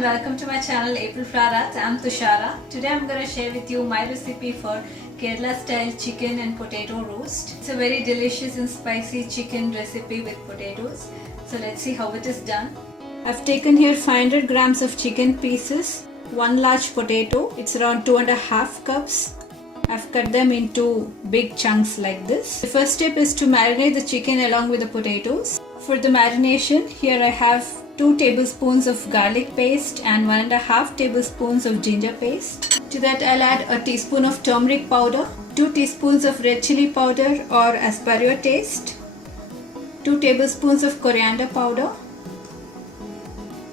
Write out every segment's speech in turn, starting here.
and welcome to my channel April Flower. I'm Tushara. Today I'm going to share with you my recipe for Kerala style chicken and potato roast. It's a very delicious and spicy chicken recipe with potatoes. So let's see how it is done. I've taken here 500 grams of chicken pieces, 1 large potato, it's around 2.5 cups. I've cut them into big chunks like this. The first step is to marinate the chicken along with the potatoes. For the marination, here I have 2 tablespoons of garlic paste and 1.5 tablespoons of ginger paste. To that I'll add a teaspoon of turmeric powder, 2 teaspoons of red chili powder or as per your taste, 2 tablespoons of coriander powder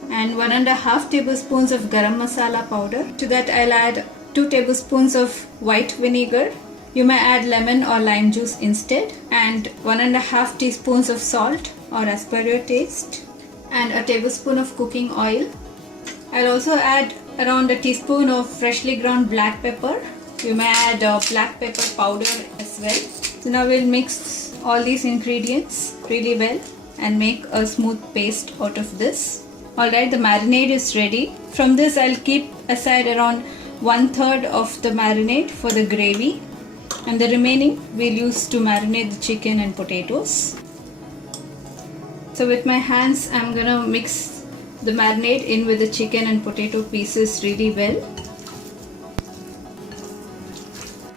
and 1.5 tablespoons of garam masala powder. To that I'll add 2 tablespoons of white vinegar. You may add lemon or lime juice instead, and 1.5 teaspoons of salt or as per your taste, and a tablespoon of cooking oil. I'll also add around a teaspoon of freshly ground black pepper. You may add black pepper powder as well. So now we'll mix all these ingredients really well and make a smooth paste out of this. Alright, the marinade is ready. From this I'll keep aside around 1/3 of the marinade for the gravy, and the remaining we'll use to marinate the chicken and potatoes. So with my hands I'm gonna mix the marinade in with the chicken and potato pieces really well.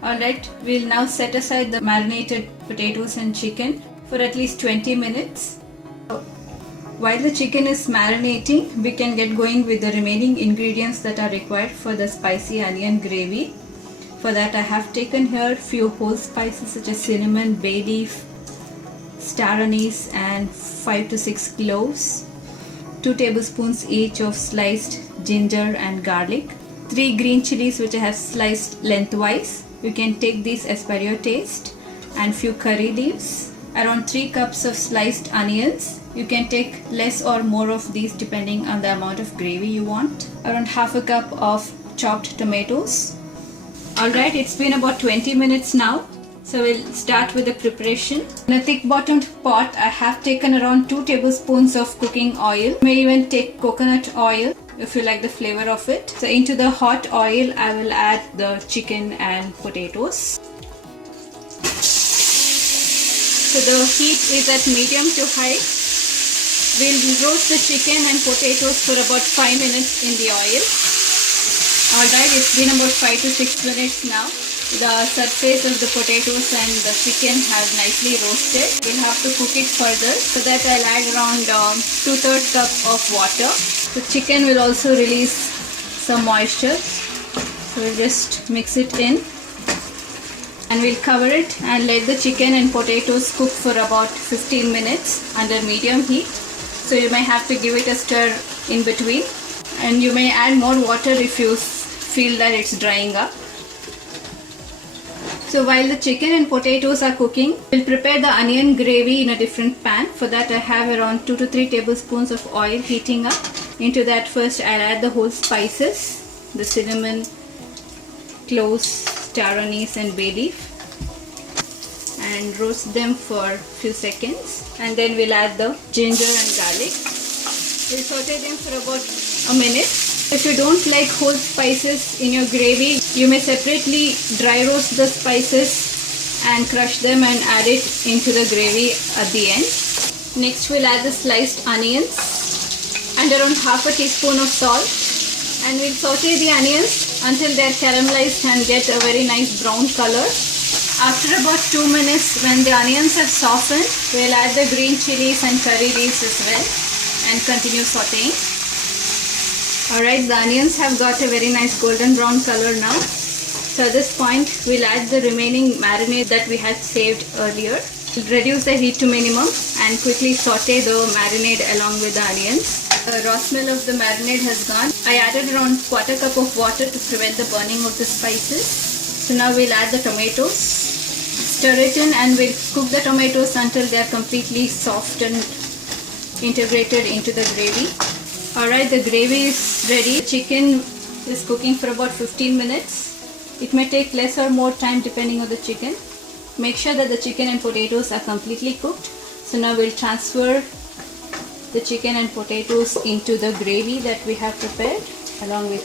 Alright, we'll now set aside the marinated potatoes and chicken for at least 20 minutes. While the chicken is marinating, we can get going with the remaining ingredients that are required for the spicy onion gravy. For that I have taken here few whole spices such as cinnamon, bay leaf, star anise and 5 to 6 cloves, 2 tablespoons each of sliced ginger and garlic, 3 green chilies which I have sliced lengthwise. You can take these as per your taste, and few curry leaves, around 3 cups of sliced onions. You can take less or more of these depending on the amount of gravy you want. Around half a cup of chopped tomatoes. Alright, it's been about 20 minutes now. So we'll start with the preparation. In a thick bottomed pot, I have taken around 2 tablespoons of cooking oil. You may even take coconut oil if you like the flavor of it. So into the hot oil, I will add the chicken and potatoes. So the heat is at medium to high. We'll roast the chicken and potatoes for about 5 minutes in the oil. Alright, it's been about 5 to 6 minutes now. The surface of the potatoes and the chicken has nicely roasted. We'll have to cook it further. So that I'll add around 2/3 cup of water. The chicken will also release some moisture. So we'll just mix it in. And we'll cover it and let the chicken and potatoes cook for about 15 minutes under medium heat. So you may have to give it a stir in between, and you may add more water if you feel that it's drying up. So while the chicken and potatoes are cooking, we'll prepare the onion gravy in a different pan. For that I have around 2 to 3 tablespoons of oil heating up. Into that first I'll add the whole spices, the cinnamon, cloves, star anise and bay leaf, and roast them for a few seconds, and then we'll add the ginger and garlic. We'll saute them for about a minute. If you don't like whole spices in your gravy, you may separately dry roast the spices and crush them and add it into the gravy at the end. Next we'll add the sliced onions and around half a teaspoon of salt, and we'll saute the onions until they are caramelized and get a very nice brown color. After about 2 minutes, when the onions have softened, we'll add the green chilies and curry leaves as well and continue sauteing. Alright, the onions have got a very nice golden brown color now. So at this point, we'll add the remaining marinade that we had saved earlier. We'll reduce the heat to minimum and quickly saute the marinade along with the onions. The raw smell of the marinade has gone. I added around 1/4 cup of water to prevent the burning of the spices. So now we'll add the tomatoes, stir it in, and we'll cook the tomatoes until they are completely soft and integrated into the gravy. Alright, the gravy is ready. The chicken is cooking for about 15 minutes. It may take less or more time depending on the chicken. Make sure that the chicken and potatoes are completely cooked. So now we'll transfer the chicken and potatoes into the gravy that we have prepared along with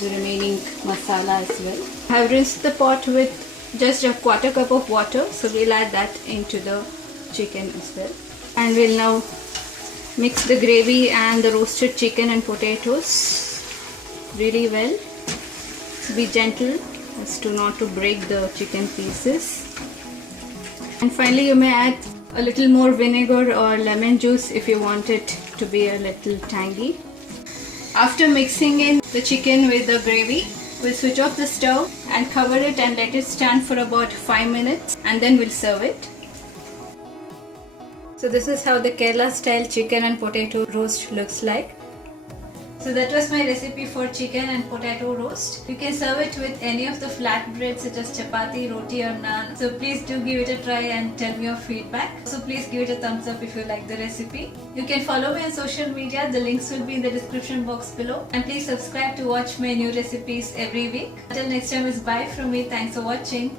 the remaining masala as well. I have rinsed the pot with just a quarter cup of water, so we'll add that into the chicken as well. And we'll now mix the gravy and the roasted chicken and potatoes really well. Be gentle as to not to break the chicken pieces. And finally you may add a little more vinegar or lemon juice if you want it to be a little tangy. After mixing in the chicken with the gravy, we'll switch off the stove and cover it and let it stand for about 5 minutes, and then we'll serve it. So this is how the Kerala style chicken and potato roast looks like. So that was my recipe for chicken and potato roast. You can serve it with any of the flatbreads such as chapati, roti or naan. So please do give it a try and tell me your feedback. So please give it a thumbs up if you like the recipe. You can follow me on social media. The links will be in the description box below. And please subscribe to watch my new recipes every week. Until next time, is bye from me. Thanks for watching.